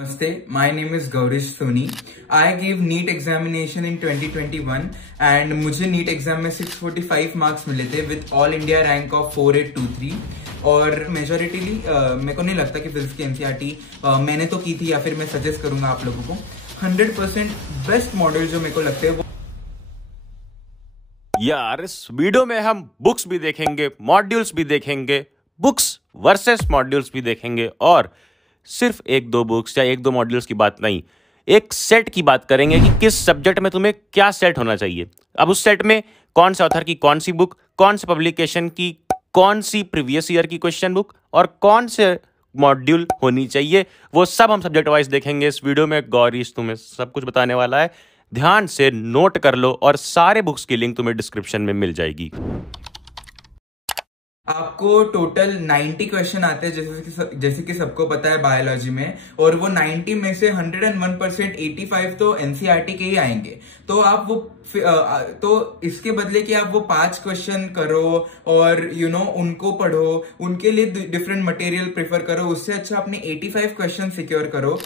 Namaste, my name is Gaurish Soni. I gave NEET examination in 2021 and मुझे NEET exam में 645 marks मिले थे with all India rank of 4823 और मेजोरिटीली मेरे को नहीं लगता कि फिजिक्स की एनसीईआरटी मैंने तो की थी या फिर मैं सजेस्ट करूंगा आप लोगों को। 100% बेस्ट मॉडल जो मेरे को लगते हैं वो यार इस वीडियो में हम बुक्स भी देखेंगे, मॉड्यूल्स भी देखेंगे, बुक्स वर्सेस मॉड्यूल्स भी देखेंगे और सिर्फ एक दो बुक्स या एक दो मॉड्यूल्स की बात नहीं, एक सेट की बात करेंगे कि किस सब्जेक्ट में तुम्हें क्या सेट होना चाहिए। अब उस सेट में कौन से ऑथर की कौन सी बुक, कौन से पब्लिकेशन की कौन सी प्रीवियस ईयर की क्वेश्चन बुक और कौन से मॉड्यूल होनी चाहिए, वो सब हम सब्जेक्ट वाइज देखेंगे इस वीडियो में। गौरीश तुम्हें सब कुछ बताने वाला है, ध्यान से नोट कर लो और सारे बुक्स की लिंक तुम्हें डिस्क्रिप्शन में मिल जाएगी। आपको टोटल 90 क्वेश्चन आते हैं जैसे कि सबको पता है बायोलॉजी में, और वो 90 में से 101% 85 तो एनसीईआरटी के ही आएंगे। तो आप वो तो इसके बदले कि आप वो 5 क्वेश्चन करो और उनको पढ़ो, उनके लिए डिफरेंट मटेरियल प्रेफर करो, उससे अच्छा अपने 85 क्वेश्चन सिक्योर करो,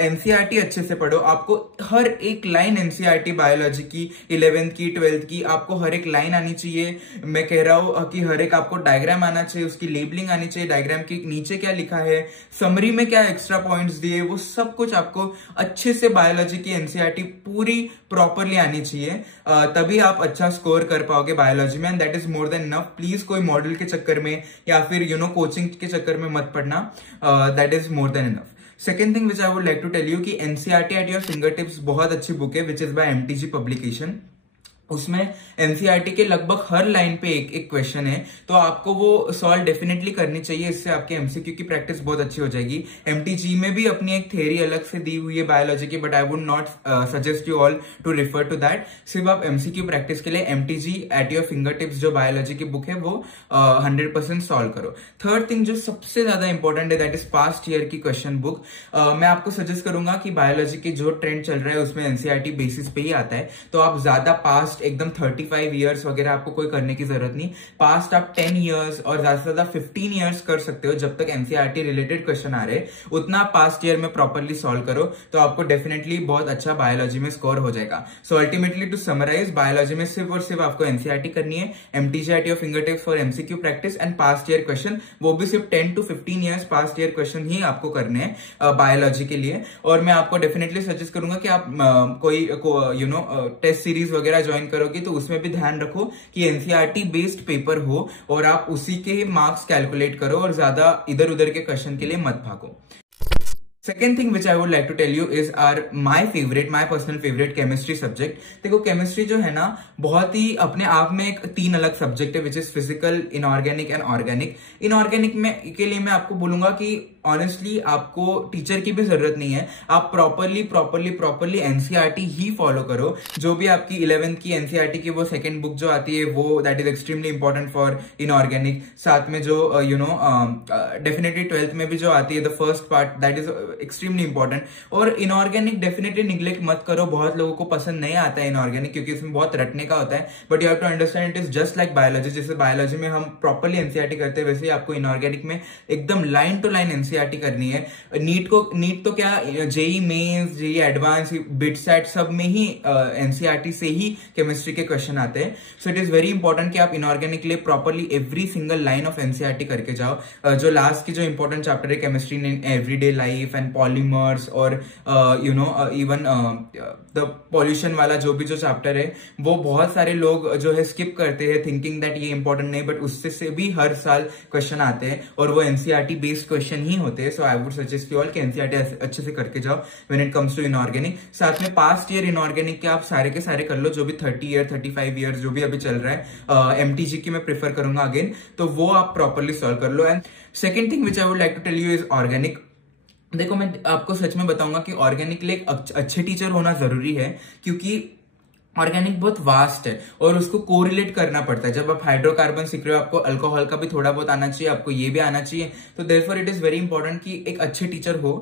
एनसीईआरटी अच्छे से पढ़ो। आपको हर एक लाइन एनसीईआरटी बायोलॉजी की 11th की 12th की आपको हर एक लाइन आनी चाहिए। मैं कह रहा हूं कि हर एक आपको डायग्राम आना चाहिए, उसकी लेबलिंग आनी चाहिए, डायग्राम के नीचे क्या लिखा है, समरी में क्या एक्स्ट्रा पॉइंट्स दिए, वो सब कुछ आपको अच्छे से बायोलॉजी की एनसीईआरटी पूरी प्रॉपरली आनी चाहिए। तभी आप अच्छा स्कोर कर पाओगे बायोलॉजी में, and that is more than enough. Please कोई मॉडल के चक्कर में या फिर कोचिंग के चक्कर में मत पढ़ना, that is more than enough. Second thing which I would like to tell you कि NCERT at your finger tips बहुत अच्छी बुक है which is by MTG publication. उसमें एनसीईआरटी के लगभग हर लाइन पे एक एक क्वेश्चन है, तो आपको वो सॉल्व डेफिनेटली करनी चाहिए। इससे आपके एमसीक्यू की प्रैक्टिस बहुत अच्छी हो जाएगी। एमटीजी में भी अपनी एक थ्योरी अलग से दी हुई है बायोलॉजी की, but I would not suggest you all to refer to that. सिर्फ आप एमसीक्यू प्रैक्टिस के लिए MTG at your finger tips जो बायोलॉजी की बुक है वो 100% सॉल्व करो। थर्ड थिंग जो सबसे ज्यादा इंपॉर्टेंट है दैट इज पास्ट ईयर की क्वेश्चन बुक। मैं आपको सजेस्ट करूंगा कि बायोलॉजी की जो ट्रेंड चल रहा है उसमें एनसीईआरटी बेसिस पे ही आता है, तो आप ज्यादा पास्ट एकदम 35 इयर्स वगैरह आपको कोई करने की जरूरत नहीं। पास्ट आप 10 इयर्स और ज्यादा से ज्यादा 15 इयर्स कर सकते हो। जब तक एनसीईआरटी रिलेटेड क्वेश्चन आ रहे उतना पास्ट ईयर में प्रॉपरली सॉल्व करो, तो आपको डेफिनेटली बहुत अच्छा बायोलॉजी में स्कोर हो जाएगा। So ultimately to summarise, biology में सिर्फ और सिर्फ आपको एनसीईआरटी करनी है, MTG at your finger tips for MCQ practice and past year question, वो भी सिर्फ 10 to 15 years past year question ही आपको करने हैं बायोलॉजी के लिए। और मैं आपको डेफिनेटली सजेस्ट करूंगा कि आप कोई टेस्ट सीरीज वगैरह ज्वाइन करोगे तो उसमें भी ध्यान रखो कि एनसीईआरटी बेस्ड पेपर हो और आप उसी के मार्क्स कैलकुलेट करो और ज्यादा इधर उधर के क्वेश्चन के लिए मत भागो। Second thing which I would like to tell you is my personal favourite chemistry subject. देखो केमिस्ट्री जो है ना बहुत ही अपने आप में एक 3 अलग सब्जेक्ट है which is physical, inorganic and organic. Inorganic में के लिए मैं आपको बोलूंगा कि ऑनेस्टली आपको टीचर की भी जरूरत नहीं है, आप प्रॉपरली एनसीईआरटी ही फॉलो करो। जो भी आपकी 11th की एनसीईआरटी की वो सेकंड बुक जो आती है वो that is extremely important for inorganic. साथ में जो डेफिनेटली 12th में भी जो आती है the first part that is extremely important. और इनऑर्गेनिक डेफिनेटली निग्लेक्ट मत करो। बहुत लोगों को पसंद नहीं आता है इनऑर्गेनिक क्योंकि इसमें बहुत रटने का होता है, but you have to understand it is just like biology. जैसे बायोलॉजी में हम प्रॉपरली एनसीईआरटी करते हैं वैसे ही आपको इनऑर्गेनिक में एकदम लाइन टू लाइन एनसीईआरटी करनी है। नीट तो क्या, JEE Mains, JEE Advanced, BITSAT सब में ही एनसीईआरटी से ही केमिस्ट्री के क्वेश्चन आते हैं। So it is very important कि आप इनऑर्गेनिक लिए properly every single line of NCERT करके जाओ। जो लास्ट की जो इंपॉर्टेंट चैप्टर है chemistry in everyday life and polymers और इवन द पॉल्यूशन वाला जो भी जो चैप्टर है वो बहुत सारे लोग जो है स्किप करते हैं थिंकिंग दैट ये इंपॉर्टेंट नहीं, बट उससे से भी हर साल क्वेश्चन आते हैं और वो एनसीईआरटी बेस्ड क्वेश्चन ही होते हैं। So I would suggest you all कि एनसीईआरटी अच्छे से करके जाओ when it comes to inorganic. साथ में पास्ट ईयर इनऑर्गेनिक के आप सारे के सारे कर लो, जो भी 30 ईयर 35 ईयर जो भी अभी चल रहा है। एमटीजी की मैं प्रेफर करूंगा अगेन, तो वो आप प्रॉपरली सॉल्व कर लो। And second thing which I would like to tell you is organic. देखो मैं आपको सच में बताऊंगा कि ऑर्गेनिक लिए अच्छे टीचर होना जरूरी है क्योंकि ऑर्गेनिक बहुत वास्ट है और उसको कोरिलेट करना पड़ता है। जब आप हाइड्रोकार्बन सीख रहे हो आपको अल्कोहल का भी थोड़ा बहुत आना चाहिए, आपको ये भी आना चाहिए। तो therefore it is very important कि एक अच्छे टीचर हो।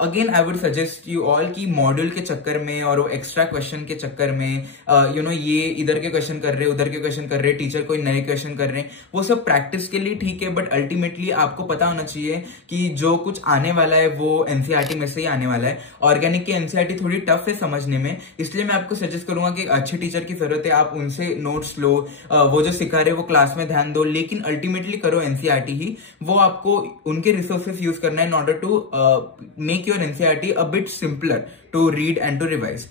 Again I would suggest you all कि मॉड्यूल के चक्कर में और वो एक्स्ट्रा क्वेश्चन के चक्कर में ये इधर के क्वेश्चन कर रहे, उधर के क्वेश्चन कर रहे, टीचर कोई नए क्वेश्चन कर रहे हैं, वो सब प्रैक्टिस के लिए ठीक है, बट अल्टीमेटली आपको पता होना चाहिए कि जो कुछ आने वाला है वो एनसीईआरटी में से ही आने वाला है। ऑर्गेनिक की एनसीईआरटी थोड़ी टफ है समझने में, इसलिए मैं आपको सजेस्ट करूंगा कि अच्छे टीचर की जरूरत है, आप उनसे नोट्स लो, वो जो सिखा रहे हैं वो क्लास में ध्यान दो, लेकिन अल्टीमेटली करो एनसीईआरटी ही। वो आपको उनके रिसोर्सेस यूज करना है in order to make your NCERT a bit simpler to read and to revise.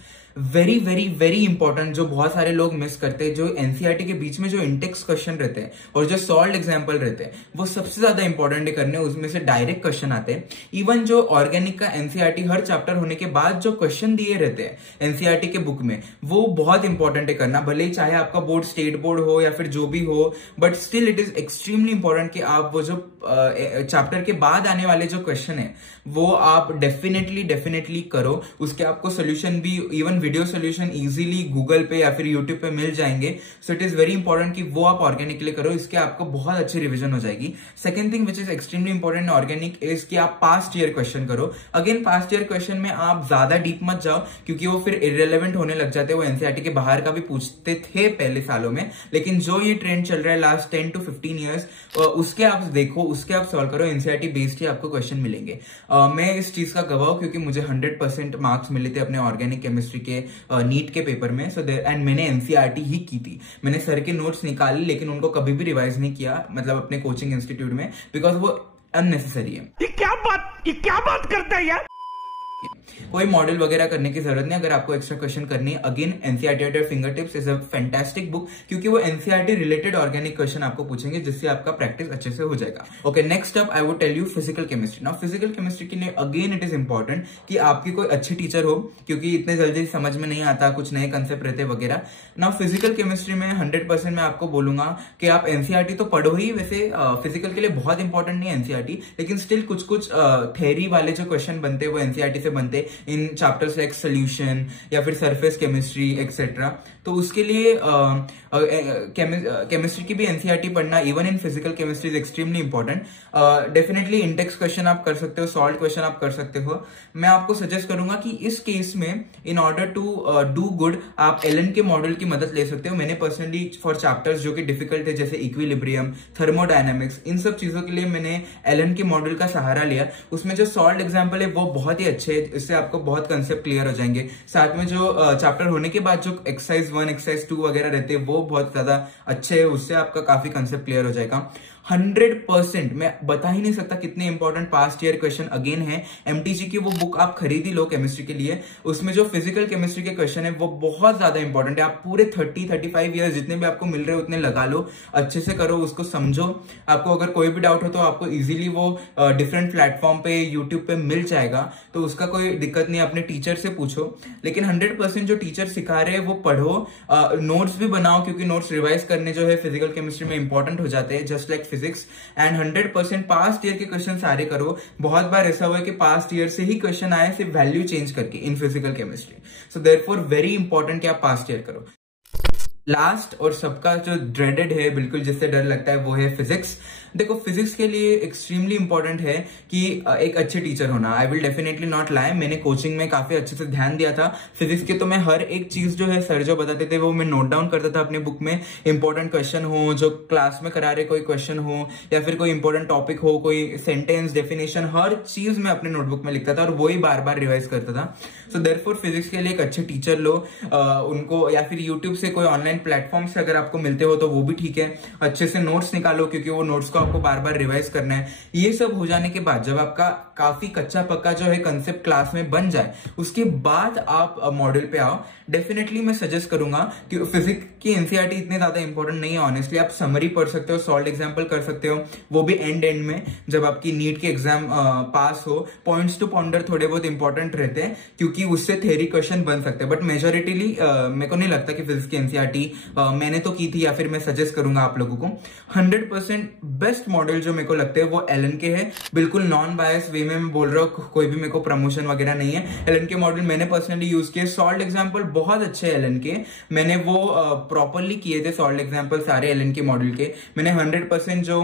Very very very important जो बहुत सारे लोग मिस करते हैं, जो एनसीईआरटी के बीच में जो इंटेक्स क्वेश्चन रहते हैं और जो सॉल्व एग्जाम्पल रहते हैं वो सबसे ज्यादा इंपॉर्टेंट है करने, उसमें से डायरेक्ट क्वेश्चन आते हैं। इवन जो ऑर्गेनिक का एनसीईआरटी हर चैप्टर होने के बाद जो क्वेश्चन दिए रहते हैं एनसीईआरटी के बुक में, वो बहुत इंपॉर्टेंट है करना, भले ही चाहे आपका बोर्ड स्टेट बोर्ड हो या फिर जो भी हो, but still it is extremely important कि आप वो जो चैप्टर के बाद आने वाले जो क्वेश्चन है वो आप डेफिनेटली करो। उसके आपको सोल्यूशन भी, even video solution easily Google पे या फिर यूट्यूब पे मिल जाएंगे। So it is very important कि वो आप ऑर्गेनिक के लिए करो, इसके आपको बहुत अच्छी रिवीजन हो जाएगी। Second thing which is extremely important organic is कि आप पास्ट ईयर क्वेश्चन करो। अगेन पास्ट ईयर क्वेश्चन में आप ज्यादा डीप मत जाओ क्योंकि वो फिर इररिलेवेंट होने लग जाते हैं। वो एनसीईआरटी के बाहर का भी पूछते थे पहले सालों में, लेकिन जो ये ट्रेंड चल रहा है लास्ट 10 to 15 ईयर्स, उसके आप देखो, उसके आप सॉल्व करो, एनसीईआरटी बेस्ड ही आपको क्वेश्चन मिलेंगे। मैं इस चीज का गवाह हूं क्योंकि मुझे 100% मार्क्स मिले थे अपने ऑर्गेनिक केमिस्ट्री के नीट के पेपर में। सो एंड मैंने एनसीईआरटी ही की थी, मैंने सर के नोट्स निकाले लेकिन उनको कभी भी रिवाइज नहीं किया, मतलब अपने कोचिंग इंस्टीट्यूट में, बिकॉज वो अननेसेसरी है। ये क्या बात करता है यार। कोई मॉडल वगैरह करने की जरूरत नहीं अगर आपको एक्स्ट्रा क्वेश्चन करनी है। Again NCERT at your finger tips is a fantastic book क्योंकि वो एनसीईआरटी रिलेटेड ऑर्गेनिक क्वेश्चन आपको पूछेंगे जिससे आपका प्रैक्टिस अच्छे से हो जाएगा। Okay, next up I would tell you physical chemistry. Now physical chemistry के लिए अगेन इट इज इंपॉर्टेंट कि आपकी कोई अच्छी टीचर हो क्योंकि इतने जल्दी समझ में नहीं आता, कुछ नए कंसेप्ट रहते वगैरह। नाउ फिजिकल केमिस्ट्री में 100% मैं आपको बोलूंगा कि आप एनसीईआरटी तो पढ़ो ही, वैसे फिजिकल के लिए बहुत इंपॉर्टेंट नहीं है एनसीईआरटी, लेकिन स्टिल कुछ थ्योरी वाले जो क्वेश्चन बनते हैं वो एनसीईआरटी से बनते इन चैप्टर्स लाइक सोल्यूशन या फिर सरफेस केमिस्ट्री एक्सेट्रा। तो उसके लिए केमिस्ट्री की भी एनसीईआरटी पढ़ना even in physical chemistry is extremely important. Definitely Intex question आप कर सकते हो, सॉल्व क्वेश्चन आप कर सकते हो। मैं आपको सजेस्ट करूंगा कि इस केस में in order to do good आप एलन के मॉडल की मदद ले सकते हो। मैंने पर्सनली फॉर चैप्टर्स जो कि डिफिकल्ट है जैसे इक्विलिब्रियम, थर्मोडायनामिक्स, इन सब चीजों के लिए मैंने एलन के मॉडल का सहारा लिया। उसमें जो सॉल्व एग्जाम्पल है वो बहुत ही अच्छे है, इससे आपको बहुत कंसेप्ट क्लियर हो जाएंगे। साथ में जो चैप्टर होने के बाद जो एक्सरसाइज 1 एक्सरसाइज 2 वगैरह रहते हैं वो बहुत ज्यादा अच्छे है, उससे आपका काफी कंसेप्ट क्लियर हो जाएगा। 100% मैं बता ही नहीं सकता कितने important past year question again है। एमटीजी की वो बुक आप खरीद ही लो केमिस्ट्री के लिए, उसमें जो फिजिकल केमिस्ट्री के क्वेश्चन है वो बहुत ज्यादा इंपॉर्टेंट है। आप पूरे 30-35 ईयर्स जितने भी आपको मिल रहे हैं उतने लगा लो, अच्छे से करो, उसको समझो। आपको अगर कोई भी डाउट हो तो आपको इजीली वो डिफरेंट प्लेटफॉर्म पे यूट्यूब पे मिल जाएगा, तो उसका कोई दिक्कत नहीं, अपने टीचर से पूछो। लेकिन 100% जो टीचर सिखा रहे हैं वो पढ़ो, नोट्स भी बनाओ क्योंकि नोट्स रिवाइज करने जो है फिजिकल केमिस्ट्री में इंपॉर्टेंट हो जाते हैं just like physics. And 100% past year के क्वेश्चन सारे करो। बहुत बार ऐसा हुआ है कि पास्ट ईयर से ही क्वेश्चन आए सिर्फ वैल्यू चेंज करके in physical chemistry. So therefore very important कि आप पास्ट ईयर करो। लास्ट और सबका जो ड्रेडेड है, बिल्कुल जिससे डर लगता है, वो है फिजिक्स। देखो फिजिक्स के लिए एक्सट्रीमली इंपॉर्टेंट है कि एक अच्छे टीचर होना। I will definitely not lie, मैंने कोचिंग में काफी अच्छे से ध्यान दिया था फिजिक्स के, तो मैं हर एक चीज जो है सर जो बताते थे वो मैं नोट डाउन करता था अपने बुक में। इंपॉर्टेंट क्वेश्चन हो, जो क्लास में करा रहे कोई क्वेश्चन हो, या फिर कोई इंपॉर्टेंट टॉपिक हो, कोई सेंटेंस डेफिनेशन, हर चीज मैं अपने नोटबुक में लिखता था और वही बार बार रिवाइज करता था। सो देयरफॉर फिजिक्स के लिए एक अच्छे टीचर लो, उनको या फिर यूट्यूब से कोई ऑनलाइन प्लेटफॉर्म से अगर आपको मिलते हो तो वो भी ठीक है। अच्छे से नोट्स निकालो क्योंकि वो नोट्स को आपको बार बार रिवाइज करना है। ये सब हो जाने के बाद जब आपका काफी कच्चा पक्का जो है कंसेप्ट क्लास में बन जाए, उसके बाद आप मॉडल पे आओ। डेफिनेटली मैं सजेस्ट करूंगा कि फिजिक्स की एनसीईआरटी इतने ज्यादा इंपॉर्टेंट नहीं है ऑनेस्टली। आप समरी पढ़ सकते हो, सॉल्व एग्जाम्पल कर सकते हो, वो भी एंड में जब आपकी नीट के एग्जाम पास हो। पॉइंट्स टू पॉन्डर थोड़े बहुत इंपॉर्टेंट रहते हैं क्योंकि उससे थ्योरी क्वेश्चन बन सकते हैं, बट मेजोरिटीली मेरे को नहीं लगता कि फिजिक्स की एनसीईआरटी मैंने तो की थी या फिर मैं सजेस्ट करूंगा आप लोगों को। 100% बेस्ट मॉडल जो मेरे को लगते हैं वो एलन के है। बिल्कुल नॉन बायस वे में मैं बोल रहा हूँ, कोई भी मेरे को प्रमोशन वगैरह नहीं है। एलन के मॉडल मैंने पर्सनली यूज किए। सॉल्ट एग्जाम्पल बहुत अच्छे एलन के, मैंने वो प्रॉपरली किए थे सॉल्ट एग्जाम्पल सारे एलन के मॉडल के। मैंने 100% जो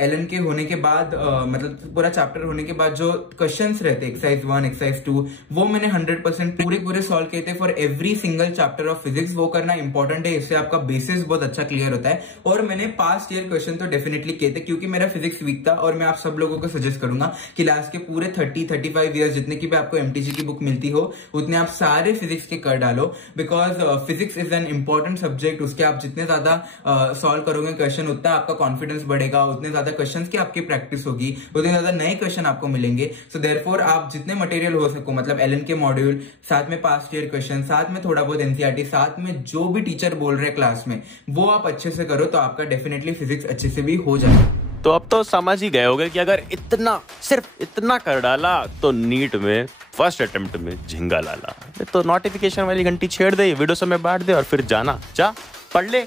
एलन के होने के बाद मतलब पूरा चैप्टर होने के बाद जो क्वेश्चंस रहते एक्सरसाइज 1 एक्सरसाइज 2 वो मैंने 100% पूरे सॉल्व किए थे for every single chapter of physics. वो करना इंपॉर्टेंट है, इससे आपका बेसिस बहुत अच्छा क्लियर होता है। और मैंने पास्ट ईयर क्वेश्चन तो डेफिनेटली किए थे क्योंकि मेरा फिजिक्स वीक था। और मैं आप सब लोगों को सजेस्ट करूंगा कि लास्ट के पूरे 30-35 ईयर्स जितने की भी आपको एमटीजी की बुक मिलती हो उतने आप सारे फिजिक्स के कर डालो, because physics is an important subject. उसके आप जितने ज्यादा सॉल्व करोगे क्वेश्चन उतना आपका कॉन्फिडेंस बढ़ेगा, उतने ज्यादा क्वेश्चन की आपकी प्रैक्टिस होगी, उतने ज्यादा नए क्वेश्चन आपको मिलेंगे। सो देयरफॉर आप जितने मटेरियल हो सको, मतलब एलन के मॉड्यूल, साथ में पास्ट ईयर क्वेश्चन, साथ में थोड़ा बहुत एनसीईआरटी, साथ में जो भी टीचर बोल रहे हैं क्लास में वो आप अच्छे से करो तो आपका डेफिनेटली फिजिक्स अच्छे से भी हो जाए। तो अब तो समझ ही गए होगे कि अगर इतना सिर्फ इतना कर डाला तो नीट में फर्स्ट अटेम्प्ट में झिंगा लाला। तो नोटिफिकेशन वाली घंटी छेड़ दे, वीडियो समय बांट दे और फिर जाना, जा पढ़ ले।